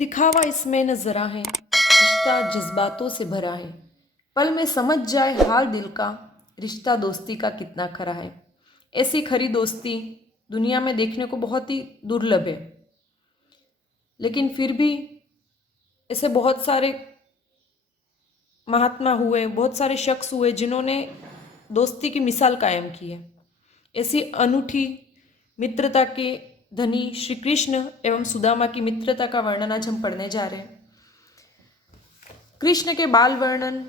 दिखावा इसमें न जरा है, रिश्ता जज्बातों से भरा है। पल में समझ जाए हाल दिल का, रिश्ता दोस्ती का कितना खरा है। ऐसी खरी दोस्ती दुनिया में देखने को बहुत ही दुर्लभ है, लेकिन फिर भी ऐसे बहुत सारे महात्मा हुए, बहुत सारे शख्स हुए जिन्होंने दोस्ती की मिसाल कायम की है। ऐसी अनूठी मित्रता के धनी श्री कृष्ण एवं सुदामा की मित्रता का वर्णन आज हम पढ़ने जा रहे हैं। कृष्ण के बाल वर्णन,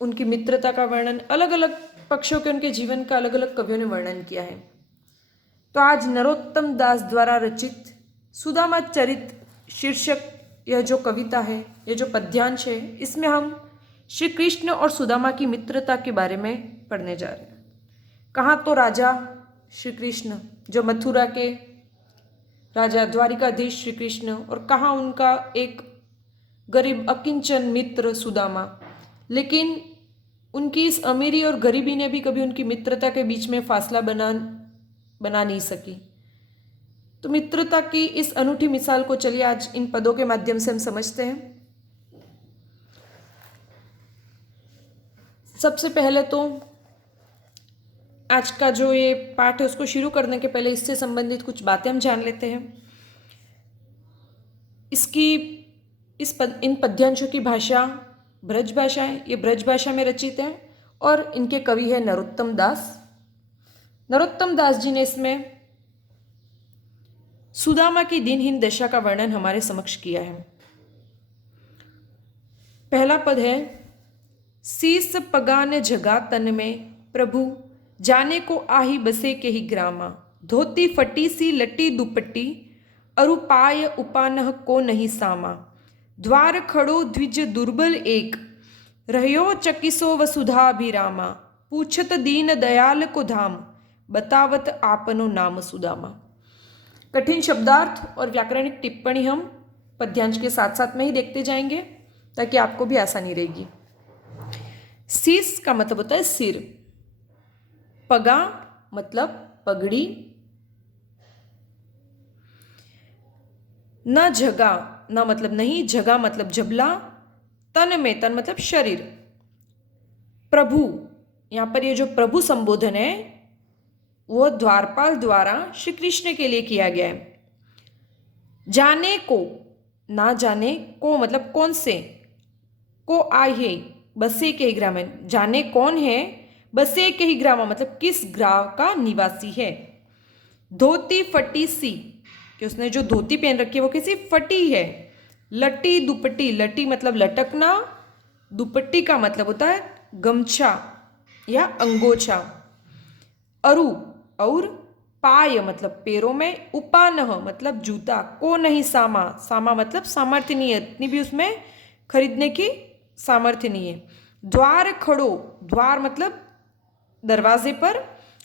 उनकी मित्रता का वर्णन, अलग अलग पक्षों के उनके जीवन का अलग अलग कवियों ने वर्णन किया है। तो आज नरोत्तम दास द्वारा रचित सुदामा चरित शीर्षक यह जो कविता है, यह जो पद्यांश है, इसमें हम श्री कृष्ण और सुदामा की मित्रता के बारे में पढ़ने जा रहे हैं। कहाँ तो राजा श्री कृष्ण जो मथुरा के राजा द्वारिकाधीश श्री कृष्ण, और कहाँ उनका एक गरीब अकिंचन मित्र सुदामा। लेकिन उनकी इस अमीरी और गरीबी ने भी कभी उनकी मित्रता के बीच में फासला बना नहीं सकी। तो मित्रता की इस अनूठी मिसाल को चलिए आज इन पदों के माध्यम से हम समझते हैं। सबसे पहले तो आज का जो ये पाठ है उसको शुरू करने के पहले इससे संबंधित कुछ बातें हम जान लेते हैं। इन पद्यांशों की भाषा ब्रज भाषा है, ये ब्रज भाषा में रचित है और इनके कवि है नरोत्तम दास। नरोत्तम दास जी ने इसमें सुदामा की दिनहीन दशा का वर्णन हमारे समक्ष किया है। पहला पद है, शीस पगान जगा तन में प्रभु, जाने को आही बसे के ही ग्रामा। धोती फटी सी लटी दुपट्टी, अरुपाय उपानह को नहीं सामा। द्वार खड़ो द्विज दुर्बल एक, रह्यो चकिसो वसुधाभिरामा। पूछत दीन दयाल को धाम, बतावत आपनो नाम सुदामा। कठिन शब्दार्थ और व्याकरणिक टिप्पणी हम पद्यांश के साथ साथ में ही देखते जाएंगे ताकि आपको भी आसानी रहेगी। शीस का मतलब होता है सिर, पगा मतलब पगड़ी, न जगा, न मतलब नहीं, जगा मतलब जबला, तन में, तन मतलब शरीर। प्रभु, यहां पर ये जो प्रभु संबोधन है वो द्वारपाल द्वारा श्री कृष्ण के लिए किया गया है। जाने को, ना जाने को मतलब कौन से, को आए बसे के ही ग्राम में, जाने कौन है, बसे के ही ग्राम मतलब किस ग्राम का निवासी है। धोती फटी सी, कि उसने जो धोती पहन रखी है वो किसी फटी है। लटी दुपट्टी, लटी मतलब लटकना, दुपट्टी का मतलब होता है गमछा या अंगोछा। अरु और पाय मतलब पैरों में, उपानह मतलब जूता, को नहीं सामा, सामा मतलब सामर्थ्य नहीं है, इतनी भी उसमें खरीदने की सामर्थ्य नहीं है। द्वार खड़ो, द्वार मतलब दरवाजे पर,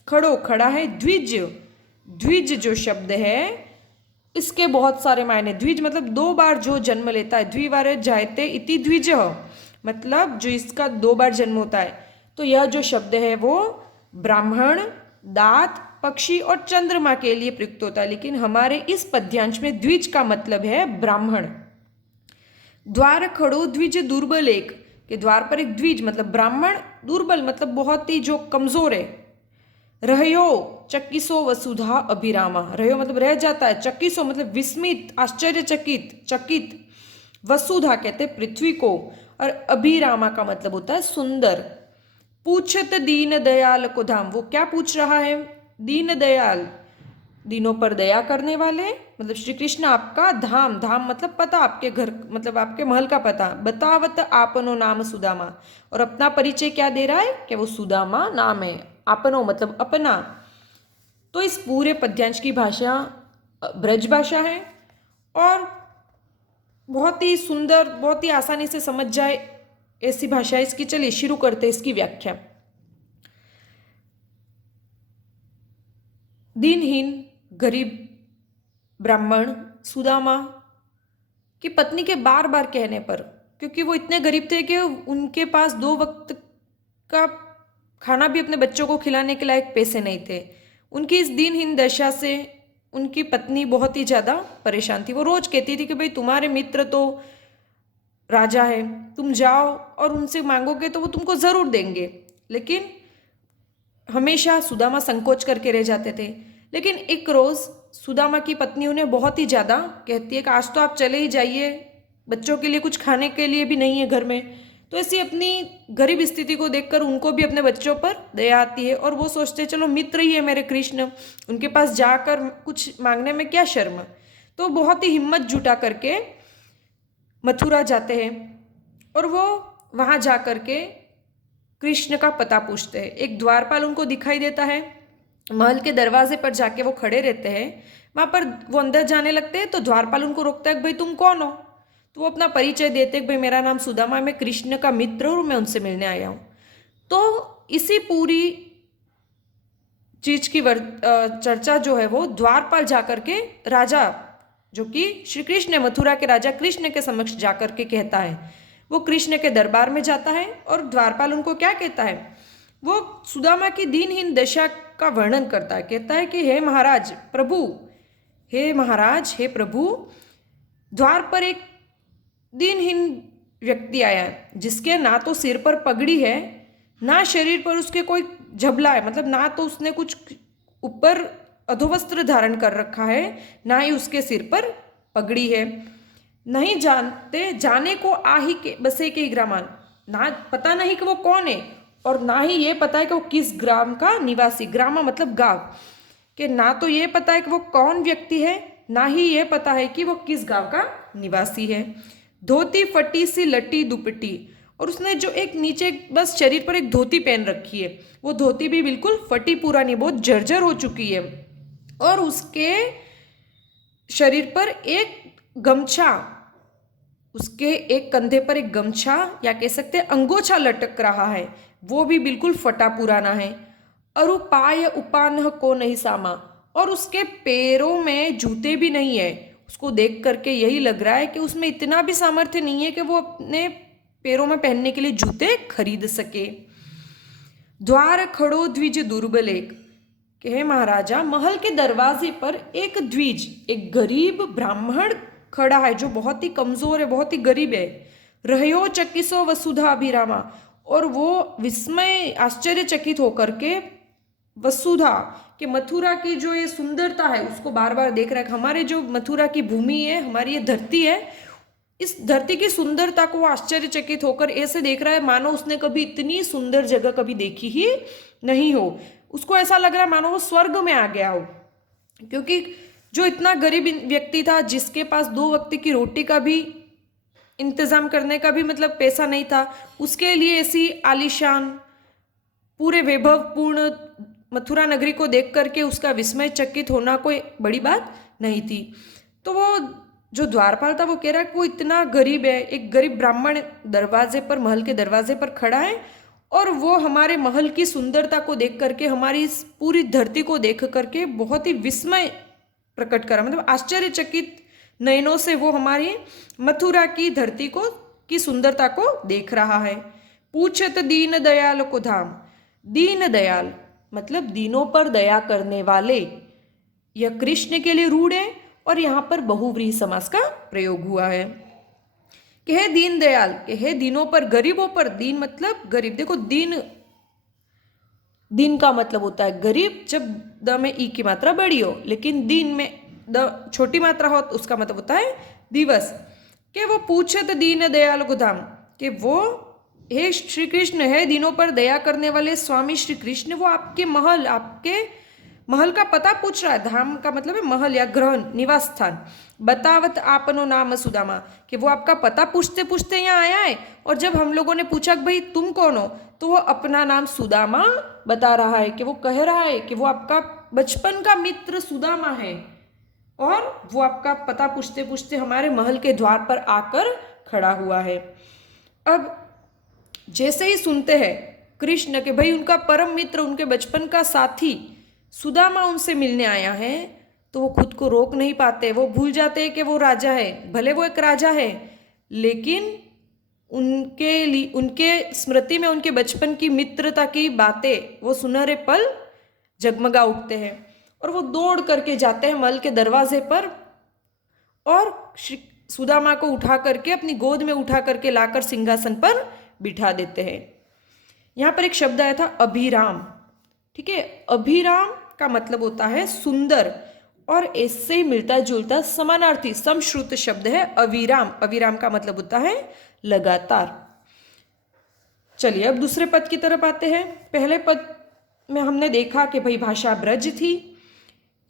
खड़ो खड़ा है। द्विज, द्विज जो शब्द है इसके बहुत सारे मायने। द्विज मतलब दो बार जो जन्म लेता है, द्विवारे जायते इति द्विज, मतलब जो इसका दो बार जन्म होता है। तो यह जो शब्द है वो ब्राह्मण, दात, पक्षी और चंद्रमा के लिए प्रयुक्त होता है, लेकिन हमारे इस पद्यांश में द्विज का मतलब है ब्राह्मण। द्वार खड़ो द्विज दुर्बल एक, के द्वार पर एक द्विज मतलब ब्राह्मण, दुर्बल मतलब बहुत ही जो कमजोर है। रह्यो चकिसो वसुधा अभिरामा, रह्यो मतलब रह जाता है, चकिसो मतलब विस्मित, आश्चर्यचकित, चकित। वसुधा कहते पृथ्वी को, और अभिरामा का मतलब होता है सुंदर। पूछत दीन दयाल को धाम, वो क्या पूछ रहा है, दीन दयाल, दीनों पर दया करने वाले मतलब श्री कृष्ण आपका धाम, धाम मतलब पता, आपके घर मतलब आपके महल का पता। बतावत आपनो नाम सुदामा, और अपना परिचय क्या दे रहा है कि वो सुदामा नाम है। आपनो मतलब अपना। तो इस पूरे पद्यांश की भाषा ब्रज भाषा है और बहुत ही सुंदर, बहुत ही आसानी से समझ जाए ऐसी भाषा इसकी। चलिए शुरू करते हैं इसकी व्याख्या। दिनहीन गरीब ब्राह्मण सुदामा की पत्नी के बार बार कहने पर, क्योंकि वो इतने गरीब थे कि उनके पास दो वक्त का खाना भी अपने बच्चों को खिलाने के लायक पैसे नहीं थे, उनकी इस दिनहीन दशा से उनकी पत्नी बहुत ही ज़्यादा परेशान थी। वो रोज़ कहती थी कि भाई तुम्हारे मित्र तो राजा है, तुम जाओ और उनसे मांगोगे तो वो तुमको ज़रूर देंगे। लेकिन हमेशा सुदामा संकोच करके रह जाते थे। लेकिन एक रोज़ सुदामा की पत्नी उन्हें बहुत ही ज़्यादा कहती है कि आज तो आप चले ही जाइए, बच्चों के लिए कुछ खाने के लिए भी नहीं है घर में। तो ऐसी अपनी गरीब स्थिति को देखकर उनको भी अपने बच्चों पर दया आती है और वो सोचते हैं चलो मित्र ही है मेरे कृष्ण, उनके पास जाकर कुछ मांगने में क्या शर्म। तो बहुत ही हिम्मत जुटा करके मथुरा जाते हैं और वो वहाँ जा कर के कृष्ण का पता पूछते हैं। एक द्वारपाल उनको दिखाई देता है, महल के दरवाजे पर जाके वो खड़े रहते हैं। वहाँ पर वो अंदर जाने लगते हैं तो द्वारपाल उनको रोकता है कि भाई तुम कौन हो। तो वो अपना परिचय देते हैं कि भाई मेरा नाम सुदामा है, मैं कृष्ण का मित्र हूँ और मैं उनसे मिलने आया हूँ। तो इसी पूरी चीज की चर्चा जो है वो द्वारपाल जाकर के राजा, जो कि श्री कृष्ण मथुरा के राजा कृष्ण के समक्ष जाकर के कहता है। वो कृष्ण के दरबार में जाता है और द्वारपाल उनको क्या कहता है, वो सुदामा की दीनहीन दशा का वर्णन करता है। कहता है कि हे महाराज प्रभु, हे महाराज, हे प्रभु, द्वार पर एक दीनहीन व्यक्ति आया है जिसके ना तो सिर पर पगड़ी है, ना शरीर पर उसके कोई झबला है, मतलब ना तो उसने कुछ ऊपर अधोवस्त्र धारण कर रखा है, ना ही उसके सिर पर पगड़ी है। नहीं जानते जाने को आही के बसे के ग्रामान, ना पता नहीं कि वो कौन है और ना ही ये पता है कि वो किस ग्राम का निवासी, ग्राम मतलब गांव, कि ना तो ये पता है कि वो कौन व्यक्ति है, ना ही ये पता है कि वो किस गांव का निवासी है। धोती फटी सी लटी दुपट्टी, और उसने जो एक नीचे बस शरीर पर एक धोती पहन रखी है, वो धोती भी बिल्कुल फटी पुरानी, बहुत जर्जर हो चुकी है। और उसके शरीर पर एक गमछा, उसके एक कंधे पर एक गमछा या कह सकते अंगोछा लटक रहा है, वो भी बिल्कुल फटा पुराना है। अरुपाय उपान को नहीं सामा, और उसके पैरों में जूते भी नहीं है। उसको देख करके यही लग रहा है कि उसमें इतना भी सामर्थ्य नहीं है कि वो अपने पैरों में पहनने के लिए जूते खरीद सके। द्वार खड़ो द्विज दुर्बल एक, कि हे महाराजा महल के दरवाजे पर एक द्विज, एक गरीब ब्राह्मण खड़ा है जो बहुत ही कमजोर है, बहुत ही गरीब है। रहयो चकिसो वसुधा अभिरामा, और वो विस्मय आश्चर्यचकित होकर के वसुधा के मथुरा की जो ये सुंदरता है उसको बार बार देख रहा है। हमारे जो मथुरा की भूमि है, हमारी ये धरती है, इस धरती की सुंदरता को आश्चर्यचकित होकर ऐसे देख रहा है मानो उसने कभी इतनी सुंदर जगह कभी देखी ही नहीं हो। उसको ऐसा लग रहा है मानो वो स्वर्ग में आ गया हो, क्योंकि जो इतना गरीब व्यक्ति था जिसके पास 2 वक्त की रोटी का भी इंतजाम करने का भी मतलब पैसा नहीं था, उसके लिए ऐसी आलीशान पूरे वैभवपूर्ण मथुरा नगरी को देख करके उसका विस्मय चकित होना कोई बड़ी बात नहीं थी। तो वो जो द्वारपाल था वो कह रहा है कि वो इतना गरीब है, एक गरीब ब्राह्मण दरवाजे पर, महल के दरवाजे पर खड़ा है और वो हमारे महल की सुंदरता को देख करके, हमारी इस पूरी धरती को देख करके बहुत ही विस्मय प्रकट करा, मतलब आश्चर्यचकित नयनों से वो हमारी मथुरा की धरती को की सुंदरता को देख रहा है। पूछत दीन दयाल को धाम, दीन दयाल मतलब दीनों पर दया करने वाले, यह कृष्ण के लिए रूढ़ है और यहाँ पर बहुव्रीहि समास का प्रयोग हुआ है। कि हे दीन दयाल, कि हे दीनों पर, गरीबों पर, दीन मतलब गरीब। देखो दीन, दीन का मतलब होता है गरीब जब द में ई की मात्रा बड़ी हो, लेकिन दीन में द छोटी मात्रा हो तो उसका मतलब होता है दिवस। कि वो पूछत दीन दयाल को धाम, कि वो हे श्री कृष्ण, है दीनों पर दया करने वाले स्वामी श्री कृष्ण, वो आपके महल, आपके महल का पता पूछ रहा है। धाम का मतलब है महल या ग्रहण, निवास स्थान। बतावत आपनो नाम सुदामा, कि वो आपका पता पूछते पूछते यहाँ आया है, और जब हम लोगों ने पूछा कि भाई तुम कौन हो, तो वो अपना नाम सुदामा बता रहा है, कि वो कह रहा है कि वो आपका बचपन का मित्र सुदामा है और वो आपका पता पूछते पूछते हमारे महल के द्वार पर आकर खड़ा हुआ है। अब जैसे ही सुनते हैं कृष्ण के भाई उनका परम मित्र, उनके बचपन का साथी सुदामा उनसे मिलने आया है, तो वो खुद को रोक नहीं पाते। वो भूल जाते हैं कि वो राजा है, भले वो एक राजा है, लेकिन उनके लिए, उनके स्मृति में उनके बचपन की मित्रता की बातें, वो सुनहरे पल जगमगा उठते हैं। और वो दौड़ करके जाते हैं महल के दरवाजे पर और श्री सुदामा को उठा करके अपनी गोद में उठा करके लाकर सिंहासन पर बिठा देते हैं। यहाँ पर एक शब्द आया था अभिराम, ठीक है। अभिराम का मतलब होता है सुंदर, और इससे ही मिलता जुलता समानार्थी समश्रुत शब्द है अविराम। अविराम का मतलब होता है लगातार। चलिए अब दूसरे पद की तरफ आते हैं। पहले पद में हमने देखा कि भाई भाषा ब्रज थी,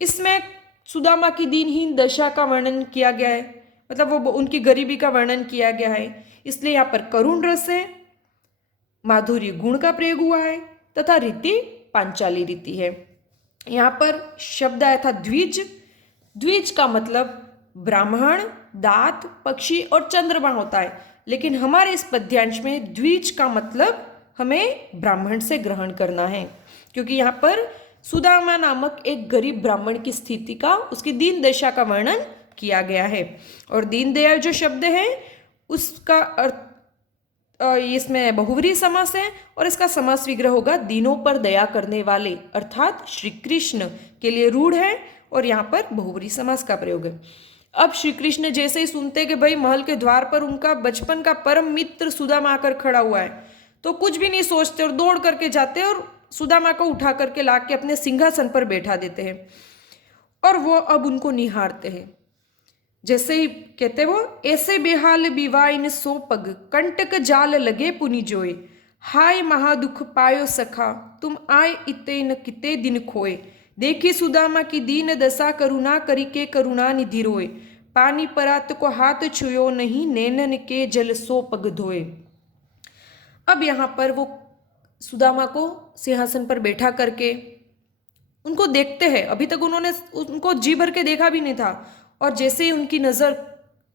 इसमें सुदामा की दीनहीन दशा का वर्णन किया गया है, मतलब वो उनकी गरीबी का वर्णन किया गया है, इसलिए यहाँ पर करुण रस है, माधुर्य गुण का प्रयोग हुआ है तथा रीति पांचाली रीति है। यहाँ पर शब्द आया था द्विज। द्विज का मतलब ब्राह्मण, दात, पक्षी और चंद्रमा होता है, लेकिन हमारे इस पद्यांश में द्विज का मतलब हमें ब्राह्मण से ग्रहण करना है, क्योंकि यहाँ पर सुदामा नामक एक गरीब ब्राह्मण की स्थिति का, उसकी दीन दशा का वर्णन किया गया है। और दीन दयाल जो शब्द है उसका अर्थ इसमें बहुव्रीहि समास है और इसका समास विग्रह होगा दीनों पर दया करने वाले, अर्थात श्री कृष्ण के लिए रूढ़ है और यहाँ पर बहुव्रीहि समास का प्रयोग है। अब श्री कृष्ण जैसे ही सुनते कि भाई महल के द्वार पर उनका बचपन का परम मित्र सुदामा आकर खड़ा हुआ है, तो कुछ भी नहीं सोचते और दौड़ करके जाते और सुदामा को उठा करके ला के अपने सिंहासन पर बैठा देते हैं और वो अब उनको निहारते हैं। जैसे ही कहते वो, ऐसे बेहाल बिवाइन सो पग कंटक जाल लगे पुनि जोए, हाय महादुख पायो सखा तुम आए इते न किते दिन खोए, देखी सुदामा की दीन दशा करुणा करी के करुणा निधि रोए, पानी परात को हाथ छुयो नहीं नैनन के जल सो पग धोए। अब यहाँ पर वो सुदामा को सिंहासन पर बैठा करके उनको देखते हैं। अभी तक उन्होंने उनको जी भर के देखा भी नहीं था, और जैसे ही उनकी नज़र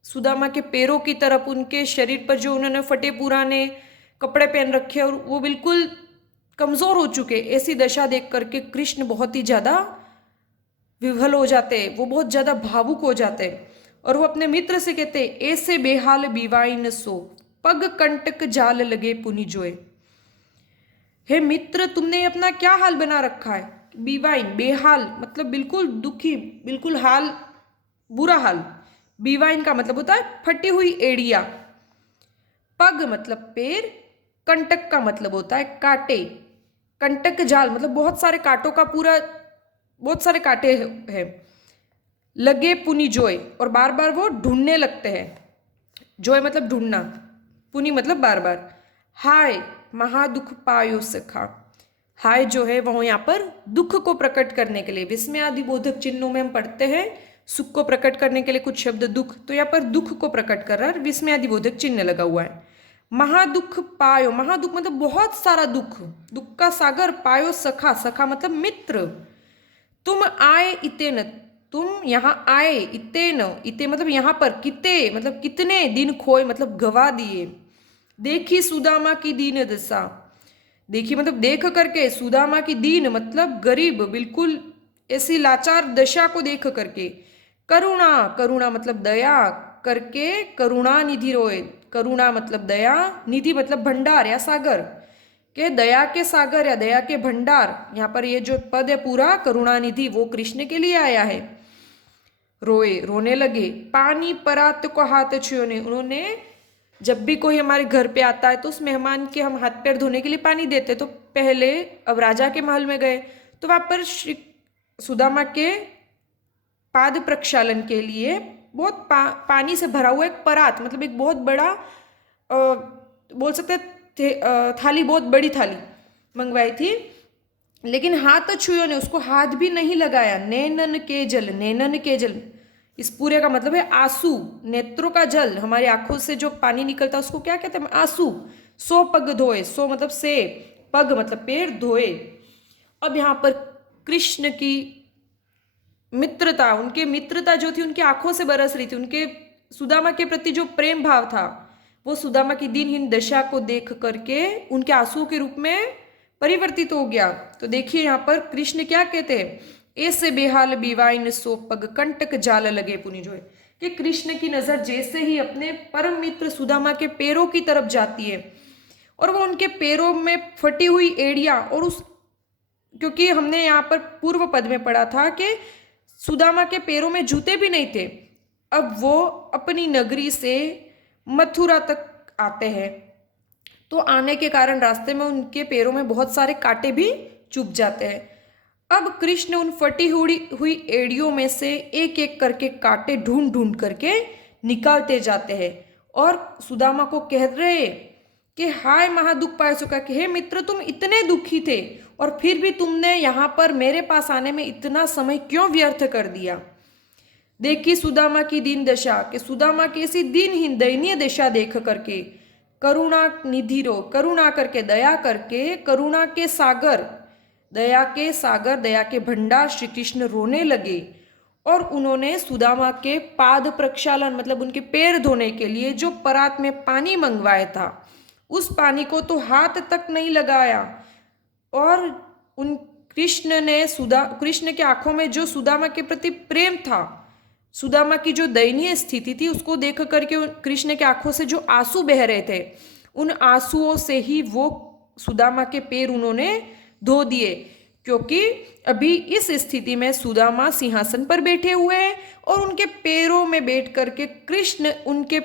सुदामा के पैरों की तरफ, उनके शरीर पर जो उन्होंने फटे पुराने कपड़े पहन रखे और वो बिल्कुल कमज़ोर हो चुके, ऐसी दशा देख करके कृष्ण बहुत ही ज़्यादा विह्वल हो जाते, वो बहुत ज़्यादा भावुक हो जाते और वो अपने मित्र से कहते, ऐसे बेहाल बीवाइन सो पग कंटक जाल लगे पुनि जोए। हे मित्र, तुमने अपना क्या हाल बना रखा है। बीवाइन बेहाल मतलब बिल्कुल दुखी, बिल्कुल हाल बुरा हाल। बीवाइन का मतलब होता है फटी हुई एड़िया। पग मतलब पैर, कंटक का मतलब होता है कांटे, कंटक जाल मतलब बहुत सारे कांटों का पूरा, बहुत सारे कांटे हैं। लगे पुनि जोए और बार बार वो ढूंढने लगते हैं। जोए मतलब ढूंढना, पुनि मतलब बार बार। हाय महादुख पायो सखा, हाय जो है वह यहाँ पर दुख को प्रकट करने के लिए, विस्मय आदि बोधक चिन्हों में हम पढ़ते हैं सुख को प्रकट करने के लिए कुछ शब्द दुख, तो यहाँ पर दुख को प्रकट कर रहा है, विस्मय आदि बोधक चिन्ह लगा हुआ है। महादुख पायो, महादुख मतलब बहुत सारा दुख, दुख का सागर, पायो सखा, सखा मतलब मित्र। तुम आए इतेन, तुम यहाँ आए, इतेन, इते मतलब यहाँ पर, किते मतलब कितने, दिन खोए मतलब गवा दिए। देखी सुदामा की दीन दशा, देखी मतलब देख करके, सुदामा की दीन मतलब गरीब, बिल्कुल ऐसी लाचार दशा को देख करके। करुणा, करुणा मतलब दया करके, करुणा निधि रोए, करुणा मतलब दया, निधि मतलब भंडार या सागर, के दया के सागर या दया के भंडार। यहाँ पर ये जो पद है पूरा करुणा निधि वो कृष्ण के लिए आया है। रोए, रोने लगे। पानी परात को हाथ छुओ ने, उन्होंने जब भी कोई हमारे घर पे आता है तो उस मेहमान के हम हाथ पैर धोने के लिए पानी देते, तो पहले अब राजा के महल में गए तो वहाँ पर श्री सुदामा के पाद प्रक्षालन के लिए बहुत पानी से भरा हुआ एक परात, मतलब एक बहुत बड़ा बोल सकते थाली, बहुत बड़ी थाली मंगवाई थी, लेकिन हाथ छुओ ने, उसको हाथ भी नहीं लगाया। नैनन के जल, नैनन के जल इस पूरे का मतलब है आंसू, नेत्रों का जल, हमारी आंखों से जो पानी निकलता है उसको क्या कहते हैं, आंसू। सो पग धोए, सो मतलब से, पग मतलब पैर, धोए। अब यहाँ पर कृष्ण की मित्रता, उनके मित्रता जो थी उनकी आंखों से बरस रही थी, उनके सुदामा के प्रति जो प्रेम भाव था वो सुदामा की दीनहीन दशा को देख करके उनके आंसुओं के रूप में परिवर्तित हो गया। तो देखिए यहाँ पर कृष्ण क्या कहते हैं, ऐसे बेहाल बीवाइन सो पग कंटक जाल लगे पुनि जोए, कि कृष्ण की नजर जैसे ही अपने परम मित्र सुदामा के पैरों की तरफ जाती है और वो उनके पैरों में फटी हुई एड़ियां और उस क्योंकि हमने यहाँ पर पूर्व पद में पढ़ा था कि सुदामा के पैरों में जूते भी नहीं थे। अब वो अपनी नगरी से मथुरा तक आते हैं, तो आने के कारण रास्ते में उनके पैरों में बहुत सारे कांटे भी चुभ जाते हैं। अब कृष्ण उन फटी हुई एड़ियों में से एक एक करके कांटे ढूंढ ढूंढ करके निकालते जाते हैं और सुदामा को कह रहे कि हाय महादुख पाए चुका, कि हे मित्र, तुम इतने दुखी थे और फिर भी तुमने यहाँ पर मेरे पास आने में इतना समय क्यों व्यर्थ कर दिया। देखी सुदामा की दीन दशा, कि सुदामा की ऐसी दीनहीन दयनीय दशा देख करके करुणा निधि रो, करुणा करके, दया करके, करुणा के सागर, दया के भंडार श्री कृष्ण रोने लगे और उन्होंने सुदामा के पाद प्रक्षालन मतलब उनके पैर धोने के लिए जो परात में पानी मंगवाया था, उस पानी को तो हाथ तक नहीं लगाया। और उन कृष्ण के आंखों में जो सुदामा के प्रति प्रेम था, सुदामा की जो दयनीय स्थिति थी, उसको देख करके कृष्ण के आंखों से जो आंसू बह रहे थे, उन आंसुओं से ही वो सुदामा के पैर उन्होंने धो दिए। क्योंकि अभी इस स्थिति में सुदामा सिंहासन पर बैठे हुए हैं और उनके पैरों में बैठ करके कृष्ण उनके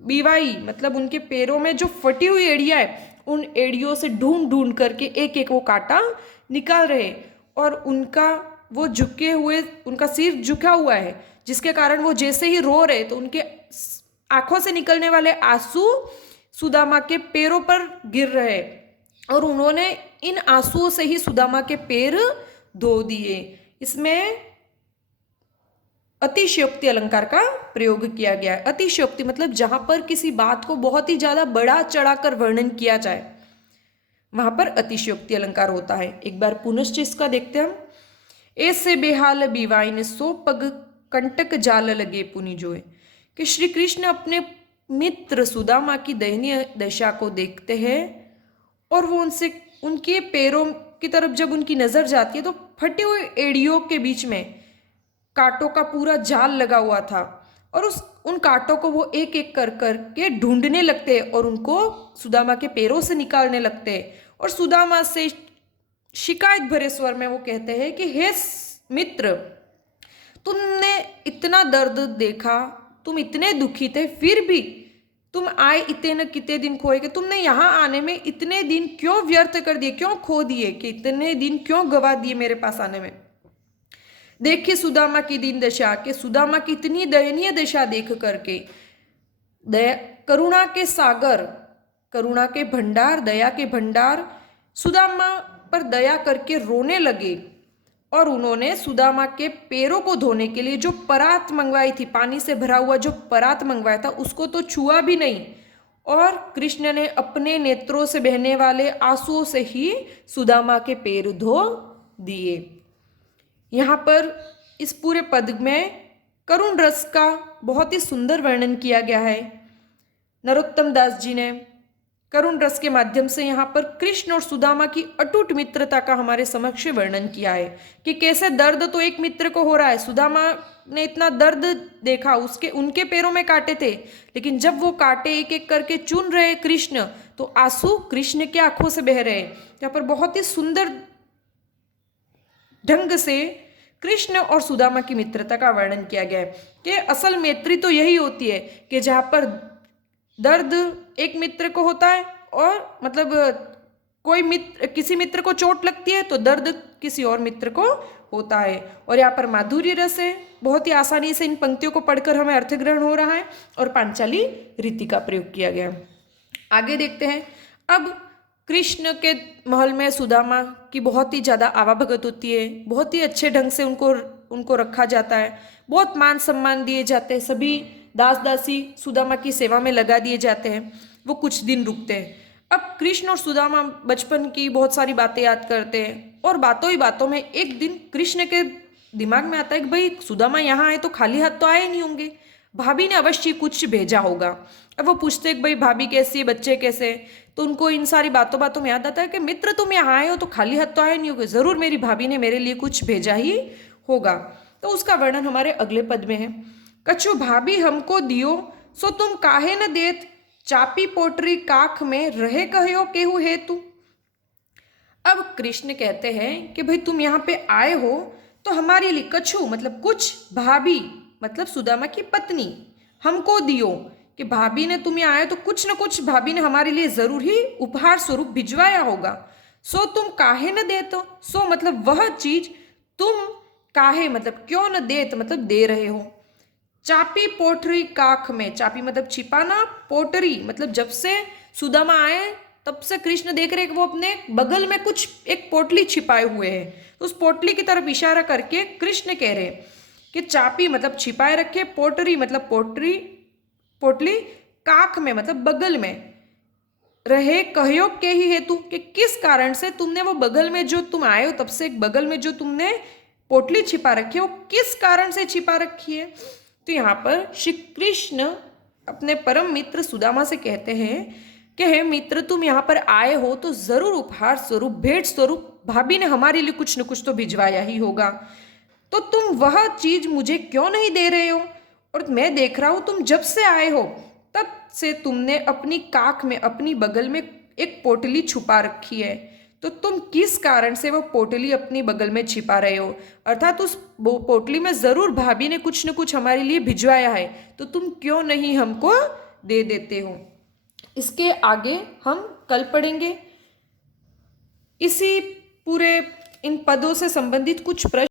बीवाई मतलब उनके पैरों में जो फटी हुई एड़ियां है, उन एड़ियों से ढूंढ ढूंढ करके एक एक वो कांटा निकाल रहे, और वो झुके हुए, उनका सिर झुका हुआ है, जिसके कारण वो जैसे ही रो रहे तो उनके आंखों से निकलने वाले आंसू सुदामा के पैरों पर गिर रहे और उन्होंने इन आंसुओं से ही सुदामा के पैर धो दिए। इसमें अतिशयोक्ति अलंकार का प्रयोग किया गया है। अतिशयोक्ति मतलब जहां पर किसी बात को बहुत ही ज्यादा बड़ा चढ़ाकर वर्णन किया जाए, वहां पर अतिशयोक्ति अलंकार होता है। एक बार पुनश्च इसका देखते हैं हम। ऐसे बेहाल बीवाइन सो पग कंटक जाल लगे पुनि जोए, कि श्री कृष्ण अपने मित्र सुदामा की दयनीय दशा को देखते हैं और वो उनके पैरों की तरफ जब उनकी नजर जाती है तो फटे हुए एड़ियों के बीच में कांटों का पूरा जाल लगा हुआ था और उन कांटों को वो एक एक कर के ढूंढने लगते हैं और उनको सुदामा के पैरों से निकालने लगते हैं और सुदामा से शिकायत भरे स्वर में वो कहते हैं कि हे मित्र, तुमने इतना दर्द देखा, तुम इतने दुखी थे, फिर भी तुम आए इतने कितने दिन खोए, कि तुमने यहाँ आने में इतने दिन क्यों व्यर्थ कर दिए, क्यों खो दिए, कि इतने दिन क्यों गवा दिए मेरे पास आने में। देखिए सुदामा की दीन दशा, के सुदामा की इतनी दयनीय दशा देख करके करुणा के सागर, करुणा के भंडार, दया के भंडार सुदामा पर दया करके रोने लगे और उन्होंने सुदामा के पैरों को धोने के लिए जो परात मंगवाई थी, पानी से भरा हुआ जो परात मंगवाया था, उसको तो छुआ भी नहीं और कृष्ण ने अपने नेत्रों से बहने वाले आंसुओं से ही सुदामा के पैर धो दिए। यहाँ पर इस पूरे पद में करुण रस का बहुत ही सुंदर वर्णन किया गया है। नरोत्तम दास जी ने करुण रस के माध्यम से यहाँ पर कृष्ण और सुदामा की अटूट मित्रता का हमारे समक्ष वर्णन किया है कि कैसे दर्द तो एक मित्र को हो रहा है। सुदामा ने इतना दर्द देखा, उनके पैरों में कांटे थे, लेकिन जब वो कांटे एक एक करके चुन रहे कृष्ण, तो आंसू कृष्ण के आंखों से बह रहे। यहाँ पर बहुत ही सुंदर ढंग से कृष्ण और सुदामा की मित्रता का वर्णन किया गया है कि असल मैत्री तो यही होती है कि जहाँ पर दर्द एक मित्र को होता है और मतलब किसी मित्र को चोट लगती है तो दर्द किसी और मित्र को होता है। और यहाँ पर माधुर्य रस है, बहुत ही आसानी से इन पंक्तियों को पढ़कर हमें अर्थ ग्रहण हो रहा है और पांचाली रीति का प्रयोग किया गया। आगे देखते हैं। अब कृष्ण के महल में सुदामा की बहुत ही ज़्यादा आवाभगत होती है, बहुत ही अच्छे ढंग से उनको रखा जाता है, बहुत मान सम्मान दिए जाते हैं, सभी दास दासी सुदामा की सेवा में लगा दिए जाते हैं। वो कुछ दिन रुकते हैं। अब कृष्ण और सुदामा बचपन की बहुत सारी बातें याद करते हैं और बातों ही बातों में एक दिन कृष्ण के दिमाग में आता है कि भाई सुदामा यहाँ आए तो खाली हाथ तो आए नहीं होंगे, भाभी ने अवश्य कुछ भेजा होगा। अब वो पूछते हैं कि भाई भाभी कैसी है, बच्चे कैसे, तो उनको इन सारी बातों में याद आता है कि मित्र तुम यहाँ आए हो तो खाली हाथ तो आए नहीं होगे, ज़रूर मेरी भाभी ने मेरे लिए कुछ भेजा ही होगा। तो उसका वर्णन हमारे अगले पद में है। कछु भाभी हमको दियो सो तुम काहे न देत, चापी पोटरी काख में रहे कहो केहू हेतु। अब कृष्ण कहते हैं कि भाई तुम यहाँ पे आए हो तो हमारे लिए कछु मतलब कुछ भाभी मतलब सुदामा की पत्नी हमको दियो, कि भाभी ने तुम यहाँ आए तो कुछ न कुछ भाभी ने हमारे लिए जरूर ही उपहार स्वरूप भिजवाया होगा। सो तुम काहे न देते हो, सो मतलब वह चीज तुम काहे मतलब क्यों न देत मतलब दे रहे हो। चापी पोटरी काख में, चापी मतलब छिपाना, पोटरी मतलब जब से सुदामा आए तब से कृष्ण देख रहे कि वो अपने बगल में कुछ एक पोटली छिपाए हुए हैं, तो उस पोटली की तरफ इशारा करके कृष्ण कह रहे कि चापी मतलब छिपाए रखे, पोटरी मतलब पोटरी पोटली, काख में मतलब बगल में, रहे कहो के ही हेतु कि किस कारण से तुमने वो बगल में जो तुम आए हो तब से एक बगल में जो तुमने पोटली छिपा रखी है वो किस कारण से छिपा रखी है। तो यहाँ पर श्री कृष्ण अपने परम मित्र सुदामा से कहते हैं कि हे मित्र तुम यहाँ पर आए हो तो जरूर उपहार स्वरूप भेंट स्वरूप भाभी ने हमारे लिए कुछ न कुछ तो भिजवाया ही होगा, तो तुम वह चीज मुझे क्यों नहीं दे रहे हो। और मैं देख रहा हूं तुम जब से आए हो तब से तुमने अपनी काख में अपनी बगल में एक पोटली छुपा रखी है, तो तुम किस कारण से वो पोटली अपनी बगल में छिपा रहे हो, अर्थात उस पोटली में जरूर भाभी ने कुछ न कुछ हमारे लिए भिजवाया है, तो तुम क्यों नहीं हमको दे देते हो। इसके आगे हम कल पढ़ेंगे। इसी पूरे इन पदों से संबंधित कुछ प्रश्न